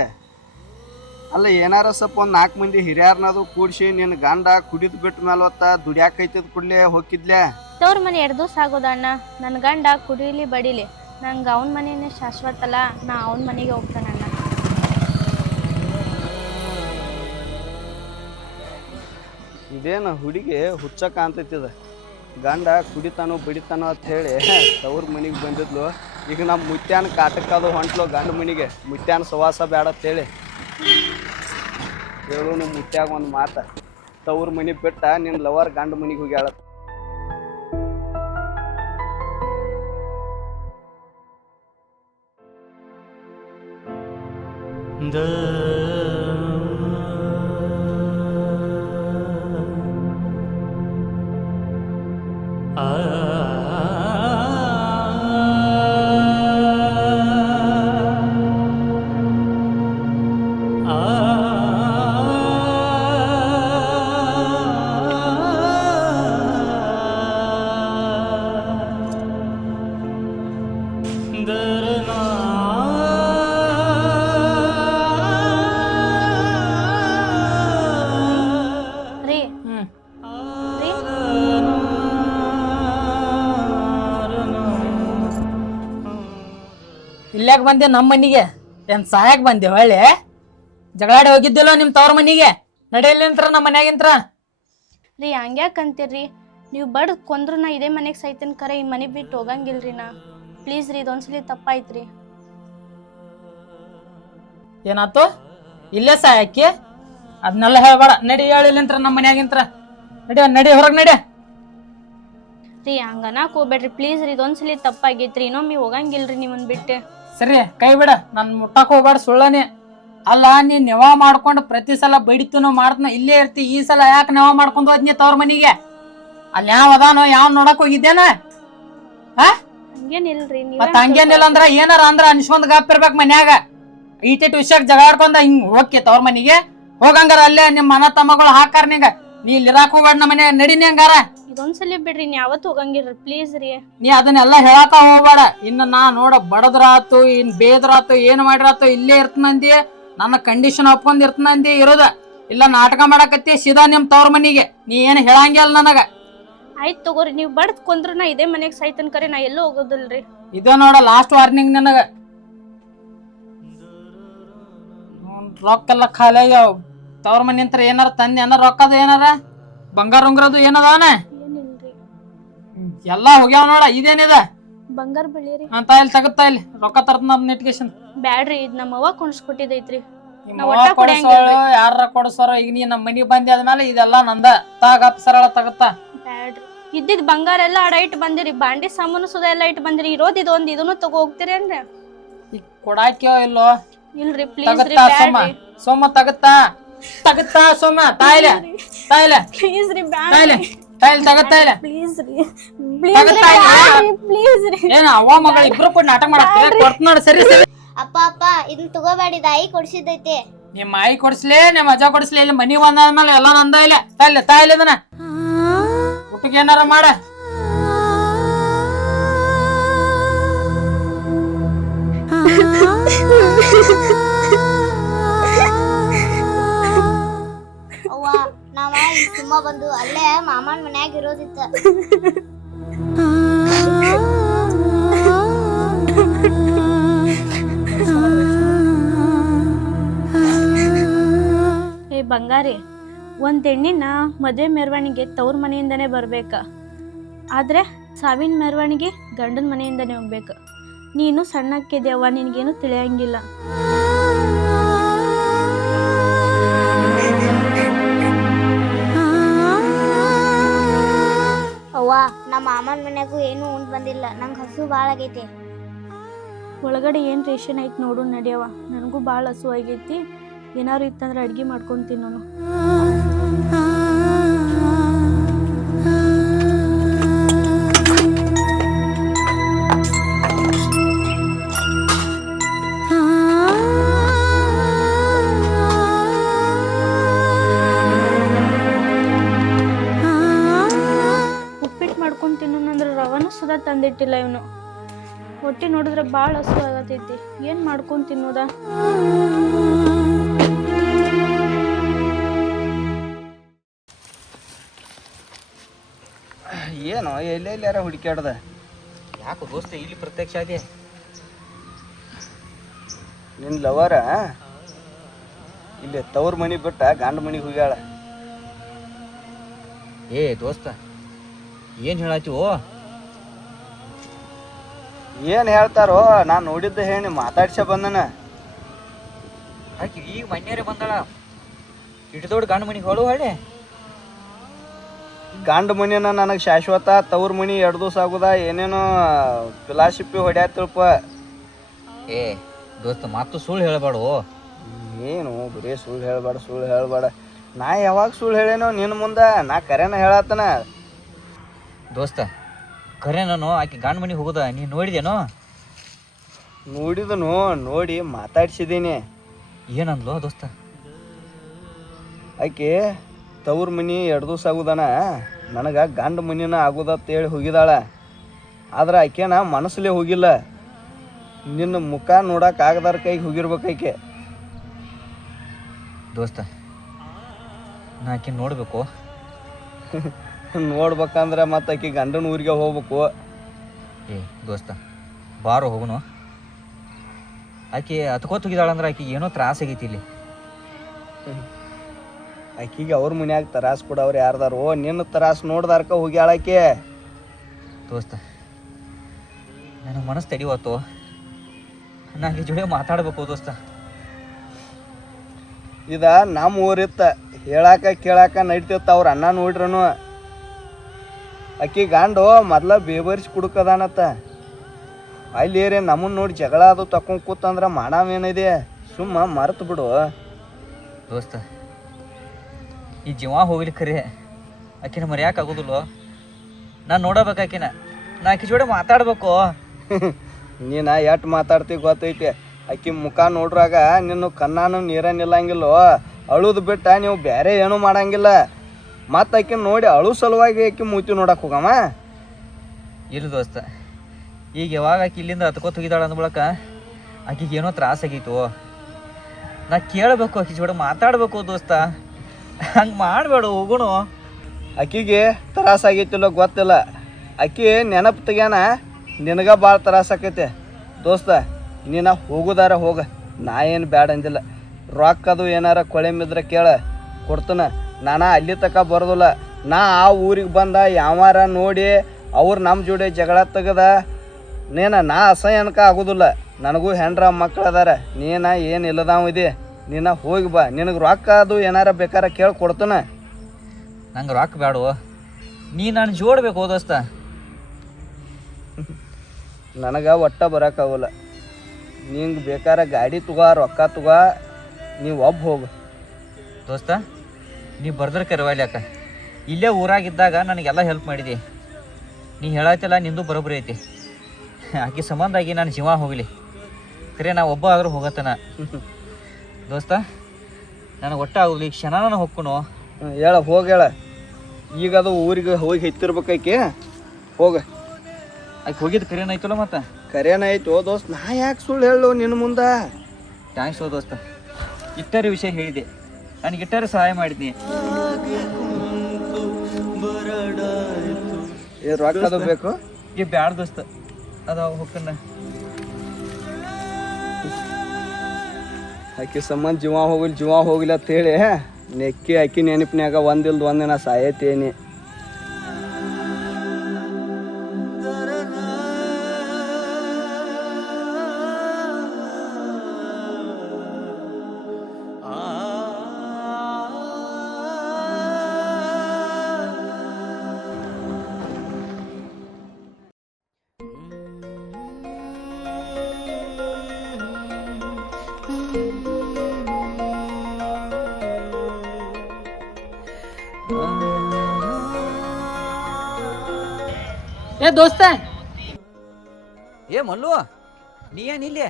ಅಲ್ಲ ಏನಾರ ಸ್ವಲ್ಪ ಒಂದು 4 ಮಂದಿ ಹಿರಿಯರ್ನದು ಕೂಡ್ಸಿ ನಿನ್ನ ಗಂಡ ಕುಡಿದು ಬಿಟ್ಟ ಮೇಲೆ ಹೊತ್ತ ದುಡಿಯಾಕೈತದ ಕೂಡಲೇ ಹೋಗಿದ್ಲೆ. ತವ್ರ ಮನೆ 2 ದಿವಸ ಆಗೋದ ಅಣ್ಣ. ನನ್ನ ಗಂಡ ಕುಡಿಲಿ ಬಡಿಲಿ ನಂಗೆ ಅವನ ಮನೆಯೇ ಶಾಶ್ವತ ಅಲ್ಲ. ನಾ ಅವನ ಮನೆಗೆ ಹೋಗ್ತಾನಣ್ಣ. ಇದೇನು ಹುಡುಗಿ ಹುಚ್ಚ ಕಾಣ್ತೈತಿದ. ಗಂಡ ಕುಡಿತಾನೋ ಬಡಿತಾನೋ ಅಂತ ಹೇಳಿ ತವ್ರ ಮನೆಗೆ ಬಂದಿದ್ಲು. ಈಗ ನಮ್ಮ ಮುತ್ಯಾನ ಕಾಟಕ್ಕದು ಹೊಂಟ್ಲು ಗಂಡ ಮನೆಗೆ. ಮುತ್ಯಾನ ಸವಾಸ ಬೇಡ ಅಂತೇಳಿ ಹೇಳು. ಮುತ್ಯಾಗ ಒಂದು ಮಾತು, ತವ್ರ ಮನೆ ಬಿಟ್ಟ ನಿನ್ನ ಲವರ್ ಗಂಡ ಮನೆಗೆ ಹೋಗ್ಯಾಳ. ರೀ ರೀ ಇಲ್ಲಾಗ ಬಂದೆ ನಮ್ಮ ಮನಿಗೆ? ಏನ್ ಸಹಾಯಕ್ ಬಂದೆ? ಹೊಳ್ಳೆ ಜಗಳಾಡಿ ಹೋಗಿದ್ದಿಲ್ಲ ನಿಮ್ಮ ತವ್ರ ಮನಿಗೆ? ನಡೆಯಲಿಂತ್ರ ನಮ್ಮ ಮನ್ಯಾಗಿಂತ್ರ. ರೀ ಹಂಗ್ಯಾಕೆ ಅಂತೀರ್ರಿ? ನೀವು ಬಡ್ದು ಕೊಂದ್ರು ನಾ ಇದೇ ಮನೆಗೆ ಸೈತನ್ ಕರೆ ಈ ಮನೆ ಬಿಟ್ಟು ಹೋಗಂಗಿಲ್ರಿ ನಾ. ಪ್ಲೀಸ್ ರೀ, ಇದೊಂದ್ಸಲಿ ತಪ್ಪಾಯ್ತ್ರಿ. ಏನಾತು? ಇಲ್ಲೇ ಸಹಾಯಕ್ಕೆ ಅದನ್ನೆಲ್ಲ ಹೇಳ್ಬೇಡ. ನಡಿ ಹೇಳಿಲ್ಲಿಂತ್ರ ನಮ್ಮ ಮನ್ಯಾಗಿಂತ್ರ. ನಡಿ ಹೊರಗೆ ನಡಿ. ರೀ ಹಂಗನಾಕ್ ಹೋಗ್ಬೇಡ್ರಿ ಪ್ಲೀಸ್ ರೀ. ಇದೊಂದ್ಸಲಿ ತಪ್ಪಾಗೈತ್ರಿ. ಇನ್ನೊಮ್ಮೆ ಹೋಗಂಗಿಲ್ರಿ ನಿಮ್ಮನ್ ಬಿಟ್ಟೆ. ಸರಿ ಕೈ ಬಿಡ, ನನ್ ಮುಟ್ಟಕ್ ಹೋಗ್ಬೇಡ. ಸುಳ್ಳನೆ ಅಲ್ಲ, ನೀ ನೆವ ಮಾಡ್ಕೊಂಡು ಪ್ರತಿ ಸಲ ಬಡಿತನು ಮಾಡ್ತನ ಇಲ್ಲೇ ಇರ್ತಿ. ಈ ಸಲ ಯಾಕೆ ನೆವ ಮಾಡ್ಕೊಂಡು ಹೋದ್ನಿ ತವ್ರ ಮನಿಗೆ? ಅಲ್ಲಿ ಯಾವ ಅದಾನೋ ಯಾವ ನೋಡಕ್ ಹೋಗಿದ್ದೇನ? ಹಂಗೇನಿಲ್ರಿ. ಮತ್ತ ಹಂಗೇನಿಲ್ಲ ಅಂದ್ರ ಏನಾರ ಅಂದ್ರ ಅನ್ಸ್ಕೊಂಡ್ ಗಾಪ್ ಇರ್ಬೇಕ್ ಮನ್ಯಾಗ. ಈಟಿಟ್ ವಿಷಯಕ್ ಜಗಾಡ್ಕೊಂಡ ಹಿಂಗ್ ಹೋಗ್ತಿ ತವ್ರ ಮನಿಗೆ? ಹೋಗಂಗಾರ ಅಲ್ಲೇ ನಿಮ್ ಮನ ತಮ್ಮಗಳು ಹಾಕಾರ ನಿಂಗ. ನೀ ಇಲ್ಲಿ ಇರಾಕ್ ಹೋಗ್ಬೇಡ ನಮ್ಮ ಮನೆ. ನಡಿನಿ ಹಂಗಾರ. ಇದೊಂದ್ಸಲಿ ಬಿಡ್ರಿ, ನೀ ಯಾವತ್ತು ಹೋಗಂಗಿಲ್ರಿ ಪ್ಲೀಸ್ ರೀ. ನೀ ಅದನ್ನೆಲ್ಲ ಹೇಳಾಕ ಹೋಗ್ಬೇಡ. ಇನ್ನು ನಾ ನೋಡ ಬಡದ್ರಾತು ಇನ್ ಬೇದ್ರಾತು ಏನ್ ಮಾಡಿರಾತು ಇಲ್ಲೇ ಇರ್ತನಂದಿ. ನನ್ನ ಕಂಡೀಷನ್ ಒಪ್ಕೊಂಡ್ ಇರ್ತನಂದಿ ಇರೋದ. ಇಲ್ಲ ನಾಟಕ ಮಾಡಕತ್ತಿ ಸೀದಾ ನಿಮ್ ತವ್ರ ಮನಿಗೆ. ನೀ ಏನ್ ಹೇಳಂಗಿಲ್ಲ ನನಗ. ಆಯ್ತು ತಗೋರಿ, ನೀವ್ ಬಡ್ದ್ ಕೊಂದ್ರು ನಾ ಇದೇ ಮನೆಗ್ ಸೈತನ್ ಕರೆ ನಾ ಎಲ್ಲೂ ಹೋಗೋದಿಲ್ರಿ. ಇದ ನೋಡ ಲಾಸ್ಟ್ ವಾರ್ನಿಂಗ್ ನನಗ. ರೊಕ್ಕ ಎಲ್ಲ ಖಾಲಿ ಆಗ್ಯಾವ. ತವ್ರ ಮನಿ ಅಂತ ಏನಾರ ತಂದೆ ಏನಾರ ರೊಕ್ಕದ ಏನಾರ ಬಂಗಾರ ಉಂಗ್ರದು ಏನದಾನ? ಏನಿಲ್ರಿ, ಎಲ್ಲಾ ಹೋಗ್ಯಾವ ನೋಡ. ಇದೇನಿದ? ಬಂಗಾರ ಬೆಳಿರಿ ಅಂತ ಇಲ್ಲಿ ತಗತ್ತಾ ಇಲ್ಲಿ ರೊಕ್ಕ ತರ್ತನ ನೆಟ್ಗೇಶನ್. ಬ್ಯಾಡ್ರಿ, ಇದ್ ನಮ್ಮ ಅವ್ವ ಕುಣಿಸ್ಕೊಟ್ಟಿದೈತ್ರಿ. ಯಾರ ಕೊಡ್ಸಾರ? ಈಗ ನೀ ನಮ್ಮ ಮನಿಗ್ ಬಂದಿ ಆದ್ಮೇಲೆ ಇದೆಲ್ಲಾ ನಂದ. ತಾಗಪ್ಪ ಸರಳ ತಗತ್ತಾ. ಬ್ಯಾಡ್ರಿ, ಇದ್ದಿದ್ ಬಂಗಾರ ಎಲ್ಲ ಅಡ ಇಟ್ಟು ಬಂದಿರಿ. ಬಾಂಡಿ ಸಾಮಾನು ಸುದ ಎಲ್ಲ ಇಟ್ಟು ಬಂದಿರಿ. ಇರೋದ್ ಇದೊಂದ್ ಇದನ್ನು ತಗೋ ಹೋಗ್ತೀರಿ ಅಂದ್ರೆ ಈಗ ಕೊಡಾಕ್ಯೋ ಇಲ್ಲೋ? ಇಲ್ರಿ ಪ್ಲೀಸ್ ರೀ. ಬ್ಯಾಡ್ರಿ ಸೋಮ ತಗತ್ತಾ ಸೋಮ. ತಾಯಿಲೆ ಪ್ಲೀಸ್ ರೀ, ತಾಯಿಲೆ ತಗತ್ತಾ ಇಲ್ಲ. ಪ್ಲೀಸ್ ರೀ, ಪ್ಲೀಸ್ ರೀ. ಏನ ಅವ್ವ ಮಗಳ ಇಬ್ರು ಕೂಡ ನಾಟಕ ಮಾಡಾಕ್ತೀರ? ಕೊಡ್ತ ನೋಡ. ಸರಿ ಸರಿ ಅಪ್ಪ ಇದನ್ನ ತಗೋಬೇಡಿ, ತಾಯಿ ಕೊಡ್ಸಿದ್ದೈತೆ. ನಿಮ್ಮ ಆಯಿ ಕೊಡ್ಸ್ಲಿ ನಿಮ್ಮ ಅಜ್ಜ ಕೊಡ್ಸ್ಲಿ. ಇಲ್ಲಿ ಮನಿ ಬಂದಾದ್ಮೇಲೆ ಎಲ್ಲ ನಂದ. ಇಲ್ಲ ತಾಯಿಲೆ ಇದನ್ನ ಊಟಕ್ಕೆ ಏನಾರ ಮಾಡ. ಅವ್ವ ನಾವ ಈ ಸುಮ್ಮ ಬಂದು ಅಲ್ಲೇ ಮಾಮನ್ ಮನ್ಯಾಗ ಇರೋದಿತ್ತ. ಏ ಬಂಗಾರಿ, ಒಂದ್ ಹೆಣ್ಣಿನ ಮದುವೆ ಮೆರವಣಿಗೆ ತವ್ರ ಮನೆಯಿಂದನೇ ಬರ್ಬೇಕ. ಆದ್ರೆ ಸಾವಿನ ಮೆರವಣಿಗೆ ಗಂಡನ ಮನೆಯಿಂದನೇ ಹೋಗ್ಬೇಕು. ನೀನು ಸಣ್ಣಕ್ಕಿದ್ಯವ್ವ, ನಿನ್ಗೇನು ತಿಳಿಯಂಗಿಲ್ಲ. ಅವ್ವ ನಮ್ಮ ಮಾಮನ್ ಮನ್ಯಾಗೂ ಏನು ಉಂಡ್ ಬಂದಿಲ್ಲ. ನಂಗೆ ಹಸು ಭಾಳ ಆಗೈತಿ. ಒಳಗಡೆ ಏನು ರೇಷನ್ ಐತಿ ನೋಡು ನಡಿಯವ. ನನಗೂ ಭಾಳ ಹಸು ಆಗೈತಿ. ಏನಾರು ಇತ್ತಂದ್ರೆ ಅಡ್ಗೆ ಮಾಡ್ಕೊಂಡು ತಿನ್ನೋನು. ಉಪ್ಪಿಟ್ಟು ಮಾಡ್ಕೊಂಡು ತಿನ್ನೋನಂದ್ರೆ ರವಾನು ಸುಧಾ ತಂದಿಟ್ಟಿಲ್ಲ ಇವನು. ಹೊಟ್ಟೆ ನೋಡಿದ್ರೆ ಭಾಳ ಹಸು ಆಗತೈತಿ. ಏನು ಮಾಡ್ಕೊಂಡು ತಿನ್ನೋದ? ಎಲ್ಲಾರ ಹುಡುಕ್ಯಾಡ್ದ. ಯಾಕೋ ದೋಸ್ತ ಇಲ್ಲಿ ಪ್ರತ್ಯಕ್ಷ ಆದೆ? ನಿನ್ನ ಲವರ ಇಲ್ಲಿ ತವ್ರ ಮನಿ ಬಿಟ್ಟ ಗಂಡ ಮನಿಗೆ ಹೋಗ್ಯಾಳ. ಏ ದೋಸ್ತ ಏನು ಹೇಳತ್ತೀವೋ? ಏನು ಹೇಳ್ತಾರೋ? ನಾನು ನೋಡಿದ್ದ ಹೇಳಿ ಮಾತಾಡ್ಸ ಬಂದನ. ಆಕಿ ಈಗ ಮನ್ಯಾರೆ ಬಂದಾಳ. ಇಟ್ಟು ದೊಡ್ಡ ಗಂಡ ಮನಿಗೆ ಹೊಳು ಹೊಳೆ. ಗಂಡ ಮನಿನ ನನಗೆ ಶಾಶ್ವತ, ತವ್ರ ಮನಿ 2 ದಿವಸ ಆಗುದ. ಏನೇನೋ ಫಿಲಾಸಫಿ ಹೊಡ್ಯಾತಿಲ್ಪ. ಏ ದೋಸ್ತ ಮಾತು ಸುಳ್ಳು ಹೇಳಬೇಡು. ಏನು ಬರೀ ಸುಳ್ಳು ಹೇಳ್ಬೇಡ. ನಾ ಯಾವಾಗ ಸುಳ್ಳು ಹೇಳೇನೋ ನಿನ್ನ ಮುಂದೆ? ನಾ ಕರೆನ ಹೇಳತ್ತನ. ದೋಸ್ತ ಖರೆ ನಾನು ಆಕಿ ಗಂಡ ಮನಿಗೆ ಹೋಗುದ ನೀನು ನೋಡಿದೇನೋ? ನೋಡಿದನು, ನೋಡಿ ಮಾತಾಡ್ಸಿದ್ದೀನಿ. ಏನಂದ್ಲೋ ದೋಸ್ತ? ಆಕೆ ತವ್ರ ಮನಿ 2 ದಿವಸ ಆಗುದನ, ನನಗೆ ಗಂಡ ಮನಿನ ಆಗುದತ್ತೇಳಿ ಹೋಗಿದಾಳ. ಆದ್ರೆ ಆಕೆನ ಮನಸ್ಸಲ್ಲೇ ಹೋಗಿಲ್ಲ. ನಿನ್ನ ಮುಖ ನೋಡಕ್ಕೆ ಆಗದಾರ ಕೈಗೆ ಹೋಗಿರ್ಬೇಕು ಆಕೆ. ದೋಸ್ತ ನಾ ಆಕಿ ನೋಡಬೇಕು. ನೋಡ್ಬೇಕಂದ್ರೆ ಮತ್ತೆ ಆಕೆ ಗಂಡನ ಊರಿಗೆ ಹೋಗ್ಬೇಕು. ಏ ದೋಸ್ತ ಬಾರೋ ಹೋಗುನು. ಆಕೆ ಹತ್ಕೋತ ಹೋಗಿದಾಳಂದ್ರೆ ಆಕಿಗೆ ಏನೋ ತ್ರಾಸ ಆಗೈತಿ ಇಲ್ಲಿ. ಆಕಿಗೆ ಅವ್ರ ಮನ್ಯಾಗ ತರಾಸ್ ಕೊಡವ್ರು ಯಾರ್ದಾರೋ? ನಿನ್ನ ತರಾಸ್ ನೋಡ್ದಾರ್ಕ ಹೋಗ್ಯಾಳಾಕೆ. ದೋಸ್ತ ನನಗೆ ಮನಸ್ಸು ತಡಿವತ್ತು. ನಾ ಆಕೆ ಜೋಡಿ ಮಾತಾಡ್ಬೇಕು ದೋಸ್ತ. ಇದ ನಮ್ಮ ಊರಿತ್ತ, ಹೇಳಾಕ ಕೇಳಾಕ ನಡಿತಿತ್ತ. ಅವ್ರ ಅಣ್ಣ ನೋಡ್ರನು ಅಕ್ಕಿ ಗಂಡು ಮೊದ್ಲ ಬೇಬರ್ಸಿ ಕುಡುಕದಾನತ್ತ. ಅಲ್ಲಿ ನಮ್ಮನ್ನ ನೋಡಿ ಜಗಳ ಅದು ತಕೊಂಡ್ ಕೂತಂದ್ರ ಮಾಡಾವೇನಿದೆ? ಸುಮ್ಮ ಮರೆತು ಬಿಡು ದೋಸ್ತ. ಈ ಜೀವ ಹೋಗ್ಲಿ ಖರೆ ಆಕಿನ ಮರ್ಯಾಕೆ ಆಗೋದಿಲ್ಲ. ನಾನು ನೋಡಬೇಕು ಆಕಿನ. ನಾ ಆಕಿ ಜೋಡಿ ಮಾತಾಡ್ಬೇಕು. ನೀನ ಎಟ್ ಮಾತಾಡ್ತಿ ಗೊತ್ತೈತಿ. ಆಕಿ ಮುಖ ನೋಡ್ರಾಗ ನಿನ್ನ ಕಣ್ಣಾನು ನೀರ ನಿಲ್ಲಂಗಿಲ್ಲೋ. ಅಳುದು ಬಿಟ್ಟ ನೀವು ಬೇರೆ ಏನೂ ಮಾಡಂಗಿಲ್ಲ. ಮತ್ತು ಆಕಿನ ನೋಡಿ ಅಳು ಸಲುವಾಗಿ ಆಕಿ ಮೂತಿ ನೋಡಕ್ಕೆ ಹೋಗಮ್ಮ? ಇಲ್ಲ ದೋಸ್ತ, ಈಗ ಯಾವಾಗ ಆಕಿ ಇಲ್ಲಿಂದ ಹತ್ಕೋತ ಹೋಗಿದ್ದಾಳ ಅಂದ್ಬಳಕ ಆಕಿಗೆ ಏನೋ ತ್ರಾಸ ಆಗೈತು. ನಾ ಕೇಳಬೇಕು, ಆಕಿ ಜೋಡಿ ಮಾತಾಡ್ಬೇಕು ದೋಸ್ತ. ಹಂಗೆ ಮಾಡಬೇಡ, ಹೋಗೋಣ. ಆಕಿಗೆ ತ್ರಾಸ ಆಗೈತಿಲ್ಲ ಗೊತ್ತಿಲ್ಲ. ಆಕಿ ನೆನಪು ತೆಗ್ಯಾನ ನಿನಗ ಭಾಳ ತ್ರಾಸ ಆಕೈತೆ ದೋಸ್ತ. ನೀನ ಹೋಗುದಾರ ಹೋಗ, ನಾ ಏನು ಬ್ಯಾಡ ಅಂದಿಲ್ಲ. ರೊಕ್ಕದು ಏನಾರ ಕೊಳೆಮಿದ್ರೆ ಕೇಳ, ಕೊಡ್ತನ. ನಾನು ಅಲ್ಲಿ ತನಕ ಬರೋದಿಲ್ಲ. ನಾ ಆ ಊರಿಗೆ ಬಂದ ಯಾವಾರ ನೋಡಿ ಅವ್ರು ನಮ್ಮ ಜೋಡಿ ಜಗಳ ತೆಗದ ನಾ ಅಸಹ್ಯ ಅನ್ಕ ಆಗೋದಿಲ್ಲ. ನನಗೂ ಹೆಂಡ್ರ ಮಕ್ಳು ಅದಾರ. ನೀನ ಏನು ಇಲ್ಲದಾವ ಇದೆ. ನೀನ ಹೋಗಿ ಬಾ. ನಿನಗೆ ರೊಕ್ಕ ಅದು ಏನಾರ ಬೇಕಾರ ಕೇಳಿ ಕೊಡ್ತನ. ನಂಗೆ ರೊಕ್ಕ ಬೇಡ, ನೀ ನಾನು ಜೋಡ್ಬೇಕು ದೋಸ್ತ. ನನಗೆ ಒಟ್ಟ ಬರೋಕ್ಕಾಗಲ್ಲ. ನಿಂಗೆ ಬೇಕಾರ ಗಾಡಿ ತಗೋ, ರೊಕ್ಕ ತಗೋ, ನೀವು ಒಬ್ಬ ಹೋಗು ದೋಸ್ತ. ನೀ ಬರ್ದ್ರೆ ಕರವಾಲ್ಯಾಕ ಇಲ್ಲೇ ಊರಾಗಿದ್ದಾಗ ನನಗೆಲ್ಲ ಹೆಲ್ಪ್ ಮಾಡಿದಿ. ನೀ ಹೇಳತ್ತಿಲ್ಲ ನಿಂದು ಬರೋಬ್ಬರಿ ಐತಿ. ಆಕೆ ಸಂಬಂಧ ಆಗಿ ನಾನು ಜೀವ ಹೋಗಲಿ ಖರೆ, ನಾ ಒಬ್ಬ ಆದರೂ ಹೋಗತ್ತನ ದೋಸ್ತ. ನನಗೆ ಒಟ್ಟ ಆಗೋದು. ಈಗ ಕ್ಷಣ ನಾನು ಹೊಕ್ಕನು. ಹೇಳ ಹೋಗಿ ಹೇಳ. ಈಗ ಅದು ಊರಿಗೆ ಹೋಗಿ ಹೆಚ್ಚಿರ್ಬೇಕಾಕಿ ಹೋಗ. ಆಕೆ ಹೋಗಿದ್ದು ಕರೇನಾಯ್ತಲ್ಲ ಮತ್ತೆ? ಕರೇನ ಆಯ್ತು ದೋಸ್ತ್. ನಾ ಯಾಕೆ ಸುಳ್ಳು ಹೇಳು ನಿನ್ನ ಮುಂದೆ? ಥ್ಯಾಂಕ್ಸ್ ದೋಸ್ತ. ಇಟ್ಟರೆ ವಿಷಯ ಹೇಳಿದೆ, ನನಗೆ ಇಟ್ಟರೆ ಸಹಾಯ ಮಾಡಿದ್ನಿ. ರೊಕ್ಕ ಅದು ಬೇಕು? ಈಗ ಬ್ಯಾಡ ದೋಸ್ತ, ಅದಾವ ಹೊಕ್ಕನ್ನ. ಆಕಿ ಸಂಬಂಧ ಜೀವ ಹೋಗಿಲ್ಲ ಅಂತ ಹೇಳಿ ನೆಕ್ಕಿ ಆಕಿ ನೆನಪಿನ್ಯಾಗ ಒಂದಿಲ್ದ ಒಂದಿನ ಸಾಯತೇನಿ. ಏ ದೋಸ್ತ, ಏ ಮಲ್ಲು, ನೀ ಏನು ಇಲ್ಲೇ?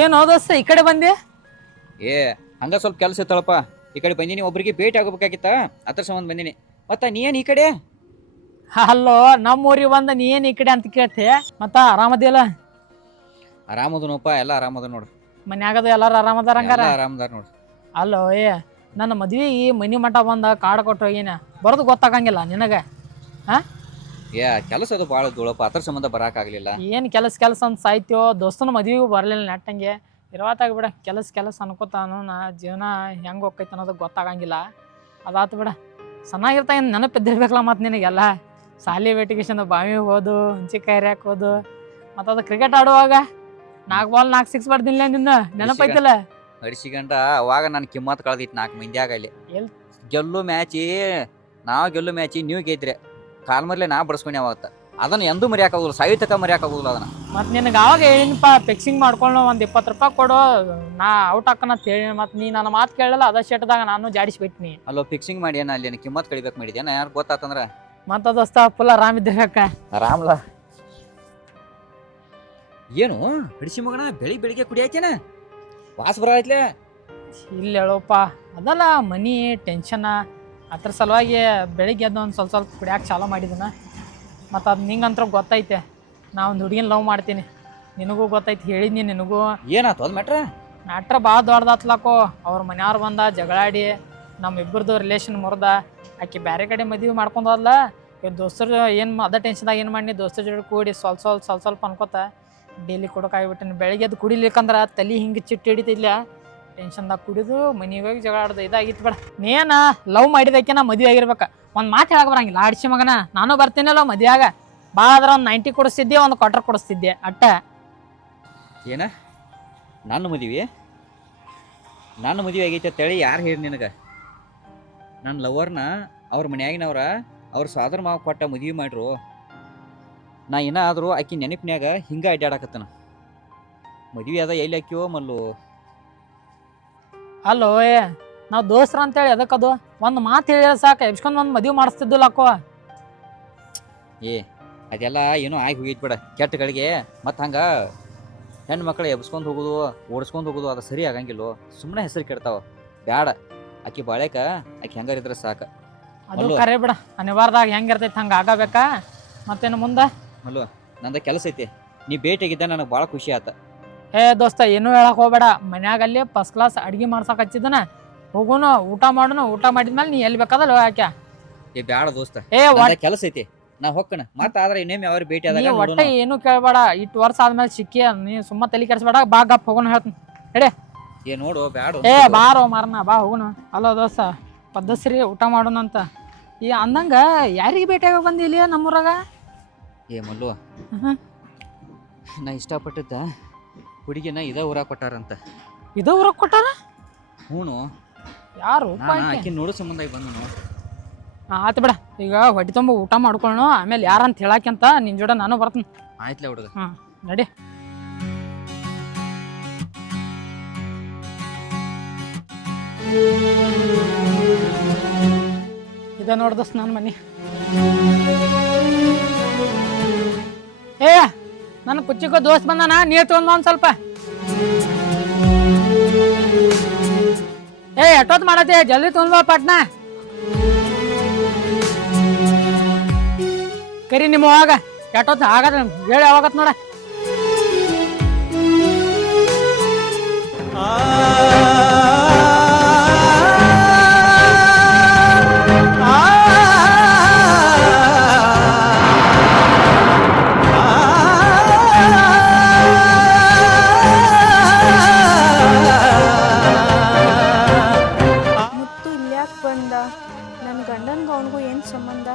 ಏನು ದೋಸ್ತ ಈ ಕಡೆ ಬಂದೆ? ಏ ಹಂಗ ಸ್ವಲ್ಪ ಕೆಲಸ ಇತ್ತಳಪ್ಪ, ಈ ಕಡೆ ಬಂದೀನಿ. ಒಬ್ರಿಗೆ ಭೇಟಿ ಆಗಬೇಕಾಗಿತ್ತ, ಅದ್ರ ಸಂಬಂಧ ಬಂದೀನಿ. ಮತ್ತ ನೀ ಏನು ಈ ಕಡೆ? ಅಲ್ಲೋ, ನಮ್ಮ ಊರಿಗೆ ಬಂದ ನೀ ಏನು ಈ ಕಡೆ ಅಂತ ಕೇಳ್ತೆ? ಮತ್ತ ಆರಾಮದಿಲ್ಲ? ಆರಾಮದನಪ್ಪ, ಎಲ್ಲ ಅರಾಮದ ನೋಡು. ಮನ್ಯಾಗದು ಎಲ್ಲಾರು ಆರಾಮದಾರ ಹಂಗಾರ? ಆರಾಮದಾರ ನೋಡು. ಅಲ್ಲೋ ನನ್ನ ಮದ್ವೆಗೆ ಮನಿ ಮಠ ಬಂದ ಕಾರ್ಡ್ ಕೊಟ್ಟು ಹೋಗಿನ, ಬರೋದು ಗೊತ್ತಾಗಂಗಿಲ್ಲ ನಿನಗೆ. ಹಾ ಏ ಕೆಲಸ ಅದು ಭಾಳ ಧೂಳಪ್ಪ, ಅದ್ರ ಸಂಬಂಧ ಬರಾಕಾಗ್ಲಿಲ್ಲ. ಏನು ಕೆಲಸ ಅಂತ ಸಾಯ್ತೀವೋ, ದೋಸ್ತನ ಮದುವೆಗೂ ಬರಲಿಲ್ಲ ನೆಟ್ಟಂಗೆ ಇರುವತ್ತಾಗ ಬಿಡ. ಕೆಲಸ ಅನ್ಕೋತಾನು ನಾ ಜೀವನ ಹೆಂಗೆ ಹೋಗ್ತೈತೆ ಅನ್ನೋದು ಗೊತ್ತಾಗಂಗಿಲ್ಲ. ಅದಾತು ಬಿಡ, ಚೆನ್ನಾಗಿರ್ತಾ ಏನು ನೆನಪಿದ್ದಿರ್ಬೇಕಲ್ಲ ಮತ್ತು ನಿನಗೆಲ್ಲ. ಸಾಲಿ ವೆಟಿಗೇಶನ್ ಬಾವಿ ಹೋದು, ಹುಂಚಿಕಾಯಿ ಹರಿಯಾಕೆ ಹೋದು, ಮತ್ತು ಅದು ಕ್ರಿಕೆಟ್ ಆಡುವಾಗ 4 ಬಾಲ್ 4 6 ಬರ್ದಿಲ್ಲ ನಿನ್ನ ನೆನಪೈತಿಲ್ಲ. ಅಡಿಸಿಗಂಡ ಅವಾಗ ನಾನು ಕಿಮ್ಮತ್ ಕಳ್ದೈತಿ 4 ಮಂದಿಯಾಗ. ಅಲ್ಲಿ ಎಲ್ ಗೆಲ್ಲು ಮ್ಯಾಚಿ ನಾವು ಗೆಲ್ಲು ಮ್ಯಾಚಿ ನೀವು ಗೆದ್ರಿ, ಕಾಲ್ ಮರ್ಲೆ ನಾ ಬಡ್ಸ್ಕೊಂಡೆ ಅವತ್ತ. ಅದನ್ನ ಎಂದೂ ಮರ್ಯಾಕಾಗೋದಿಲ್ಲ, ಸಾಹಿತ್ಯಕ ಮರ್ಯಾಕಾಗೋದಿಲ್ಲ ಅದನ್ನ. ಮತ್ತು ನಿನಗೆ ಆವಾಗ ಹೇಳಿನಪ್ಪ, ಫಿಕ್ಸಿಂಗ್ ಮಾಡ್ಕೊಂಡು ಒಂದು 20 ರೂಪಾಯಿ ಕೊಡು, ನಾ ಔಟ್ ಹಾಕೋಣ ಅಂತ ಹೇಳಿ. ಮತ್ತು ನೀ ನನ್ನ ಮಾತು ಕೇಳಲ್ಲ, ಅದ ಶೆಟ್ದಾಗ ನಾನು ಜಾಡಿಸ್ಬಿಟ್ನಿ. ಅಲ್ಲೋ ಫಿಕ್ಸಿಂಗ್ ಮಾಡಿ ಏನ ಅಲ್ಲಿ ಕಿಮ್ಮತ್ ಕಡಿಬೇಕು ಮಾಡಿದ್ಯಾನ, ಯಾರು ಗೊತ್ತಾತಂದ್ರ. ಮತ್ತು ದೋಸ್ತ ಫುಲ್ ಆರಾಮಿದ್ದಿರಕ್ಕ. ಆರಾಮ್ಲ. ಏನು ಹಿಡಿಸಿ ಮಗನ ಬೆಳಿಗ್ಗೆ ಕುಡಿಯಾಕೇನ ವಾಸ್ ಬರತ್ಲೆ? ಇಲ್ಲ ಹೇಳೋಪ್ಪ, ಅದಲ್ಲ ಮನಿ ಟೆನ್ಷನ್, ಅದ್ರ ಸಲುವಾಗಿ ಬೆಳಿಗ್ಗೆ ಎದ್ದು ಒಂದು ಸ್ವಲ್ಪ ಕುಡಿಯಾಕೆ ಚಾಲೂ ಮಾಡಿದನ. ಮತ್ತು ಅದು ನಿಂಗಂತ್ರ ಗೊತ್ತೈತೆ, ನಾ ಒಂದು ಹುಡುಗಿನ ಲವ್ ಮಾಡ್ತೀನಿ, ನಿನಗೂ ಗೊತ್ತೈತಿ, ಹೇಳಿದ್ನಿ ನಿನಗೂ. ಏನಾಯ್ತು ಅದು ಮ್ಯಾಟ್ರ ಭಾಳ ದೊಡ್ಡದಾತ್ಲಾಕೋ. ಅವ್ರ ಮನೆಯವ್ರು ಬಂದ ಜಗಳಾಡಿ ನಮ್ಮಿಬ್ಬರದು ರಿಲೇಷನ್ ಮುರ್ದ. ಆಕೆ ಬೇರೆ ಕಡೆ ಮದುವೆ ಮಾಡ್ಕೊಂಡು ಹೋದ್ಲ. ಇವ್ ದೋಸ್ತರು ಏನು ಅದ ಟೆನ್ಷನ್ದಾಗ ಏನು ಮಾಡಿ ದೋಸ್ತರ ಜೋಡಿ ಕೂಡಿ ಸ್ವಲ್ಪ ಅನ್ಕೋತ ಡೈಲಿ ಕೊಡೋಕಾಗ್ಬಿಟ್ಟೆ. ಬೆಳಿಗ್ಗೆ ಅದು ಕುಡಿಲಿಕ್ಕಂದ್ರೆ ತಲೆ ಹಿಂಗೆ ಚಿಟ್ಟು ಹಿಡಿತಿಲ್ಲ, ಟೆನ್ಷನ್ದಾಗ ಕುಡಿದು ಮನೆಗೆ ಹೋಗಿ ಜಗಳ ಆಡ್ದು ಇದಾಗಿತ್ತು ಬೇಡ. ನೀನ ಲವ್ ಮಾಡಿದಕ್ಕೆ ನಾ ಮದುವೆ ಆಗಿರ್ಬೇಕು. ಒಂದು ಮಾತು ಹೇಳಕ್ಕೆ ಬರಂಗಿಲ್ಲ, ಆಡಿಸಿ ಮಗನ ನಾನು ಬರ್ತೀನಲ್ಲ ಮದುವೆಯಾಗ. ಭಾಳ ಆದ್ರೆ ಒಂದು 90 ಕೊಡಿಸ್ತಿದ್ದೆ, ಒಂದು ಕ್ವಾರ್ಟರ್ ಕೊಡಿಸ್ತಿದ್ದೆ ಅಟ್ಟ. ಏನ ನನ್ನ ಮದುವೆ ಆಗೈತೆ ಅಂತೇಳಿ ಯಾರು ಹೇಳಿ ನಿನಗೆ? ನನ್ನ ಲವರ್ನ ಅವ್ರ ಮನ್ಯಾಗಿನವ್ರ ಅವ್ರ ಸೋದರ ಮಾವ ಕೊಟ್ಟ ಮದುವೆ ಮಾಡ್ರು. ನಾ ಏನಾದರೂ ಆಕಿ ನೆನಪಿನ್ಯಾಗ ಹಿಂಗೆ ಅಡ್ಡಾಡಕತ್ತನ. ಮದುವೆ ಅದ ಎಲ್ಲಿ ಹಾಕಿವೋ ಮಲ್ಲು? ಅಲ್ಲೋ ನಾವು ದೋಸ್ತರ ಅಂತೇಳಿ ಅದಕ್ಕದು ಒಂದು ಮಾತು ಹೇಳಿದ್ರೆ ಸಾಕು, ಎಬ್ಸ್ಕೊಂಡು ಒಂದು ಮದುವೆ ಮಾಡಿಸ್ತಿದ್ದಿಲ್ಲ ಅಕ್ಕೋ. ಏ ಅದೆಲ್ಲ ಏನೋ ಆಗಿ ಹೋಗಿತ್ತು ಬಿಡ ಕೆಟ್ಟಗಳಿಗೆ. ಮತ್ತು ಹಂಗೆ ಹೆಣ್ಣು ಮಕ್ಕಳು ಎಬ್ಸ್ಕೊಂಡು ಹೋಗೋದು ಓಡಿಸ್ಕೊಂಡು ಹೋಗೋದು ಅದು ಸರಿ ಆಗಂಗಿಲ್ಲ. ಸುಮ್ಮನೆ ಹೆಸರು ಕೆಡ್ತಾವ, ಬ್ಯಾಡ. ಆಕಿ ಬಾಳೆಕ ಆಕಿ ಹೆಂಗಾರಿದ್ರೆ ಸಾಕು. ಅದು ಕರೆ ಬಿಡ, ಅನಿವಾರ್ಯದಾಗ ಹೆಂಗಿರ್ತೈತೆ ಹಂಗೆ ಆಗಬೇಕಾ. ಮತ್ತೇನು ಮುಂದೆ? ಮಲ್ಲು ನಂದು ಕೆಲಸ ಐತಿ, ನೀ ಭೇಟಿಯಾಗಿದ್ದ ನನಗೆ ಭಾಳ ಖುಷಿ ಆತ. ದೋಸ್ತ ಏನೂ ಹೇಳಕ್ ಹೋಗ್ಬೇಡ, ಮನ್ಯಾಗಲ್ಲಿ ಫಸ್ಟ್ ಕ್ಲಾಸ್ ಅಡ್ಗೆ ಮಾಡ್ಸಕ್ಕೆ ಹಚ್ಚಿದನ. ಹೋಗುನು ಊಟ ಮಾಡೋನು, ಊಟ ಮಾಡಿದ್ಮೇಲೆ ನೀ ಎಲ್ಲಿ ಬೇಕಾದಲ್ಲ ಯಾಕೆ. ಏ ಬ್ಯಾಡ ದೋಸ್ತ, ಒಟ್ಟ ಕೆಲಸ ಐತಿ, ನಾ ಹೊಕ್ಕಣ. ಮತ್ತೆ ಆದ್ರೆ ಇನ್ನೇಮ್ ಯಾವ ಭೇಟಿ ನೀ ಆದಾಗ ಒಟ್ಟ ಏನು ಕೇಳಬೇಡ. ಇಟ್ಟು ವರ್ಷ ಆದ್ಮೇಲೆ ಸಿಕ್ಕಿ ನೀ ಸುಮ್ಮ ತಲೆ ಕೆಡಿಸ್ಬೇಡ. ಬಾ ಗಪ್ ಹೋಗೋಣ ಹೇಳ್ತೀನಿ ಹೇಳಿ. ಏ ನೋಡು ಬ್ಯಾಡ. ಬಾರೋ ಮಾರನ ಬಾ ಹೋಗೋಣ. ಅಲ್ಲೋ ದೋಸ್ತ ಪದ್ದಸ್ರಿ ಊಟ ಮಾಡೋಣ ಅಂತ ಈ ಅಂದಂಗ ಯಾರಿಗೆ ಭೇಟಿಯಾಗ ಬಂದಿ ಇಲ್ಲಿ ನಮ್ಮೂರಾಗ? ಏ ಮಲ್ಲು, ನಾ ಇಷ್ಟಪಟ್ಟಿದ್ದ ಹುಡುಗಿನ ಇದ ಊರಾಗ ಕೊಟ್ಟಾರಂತ. ಇದು ಊರಾಗ ಕೊಟ್ಟಾರ? ಹ್ಞೂ, ಯಾರು? ಆಕಿ ನೋಡು ಸಂಬಂಧ ಬಂದನು. ಆಯ್ತು ಬಿಡ, ಈಗ ಹೊಟ್ಟೆ ತುಂಬ ಊಟ ಮಾಡ್ಕೊಳ್ಳೋಣ, ಆಮೇಲೆ ಯಾರಂತ ಹೇಳಾಕಂತ ನಿನ್ ಜೋಡ ನಾನು ಬರ್ತೀನಿ. ಆಯ್ತಲೇ ಹುಡುಗ. ನಡಿ. ಇದ ನೋಡ್ದಸ್ ನನ್ನ ಮನೆ. ನನ್ನ ಕುಚ್ಚಿಗೋ ದೋಸ್ತ್ ಬಂದಾನ, ನೀರ್ ತಗೊಂಡ್ ಒಂದ್ ಸ್ವಲ್ಪ. ಎಷ್ಟೊತ್ತು ಮಾಡತ್ತೆ, ಜಲ್ದಿ ತಗೊಂಡ್ ಬಾ ಪಟ್ನಾ. ಕರಿ ನಿಮ್ಮ ಹೋಗ, ಎಷ್ಟೊತ್ತು ಆಗದ ಹೇಳಿ ಯಾವಾಗತ್ ನೋಡ. ಮುತ್ತು ಇಲ್ಯಾಕೆ ಬಂದ? ನನ್ನ ಗಂಡನ್ಗೂ ಅವನಿಗೂ ಏನು ಸಂಬಂಧ?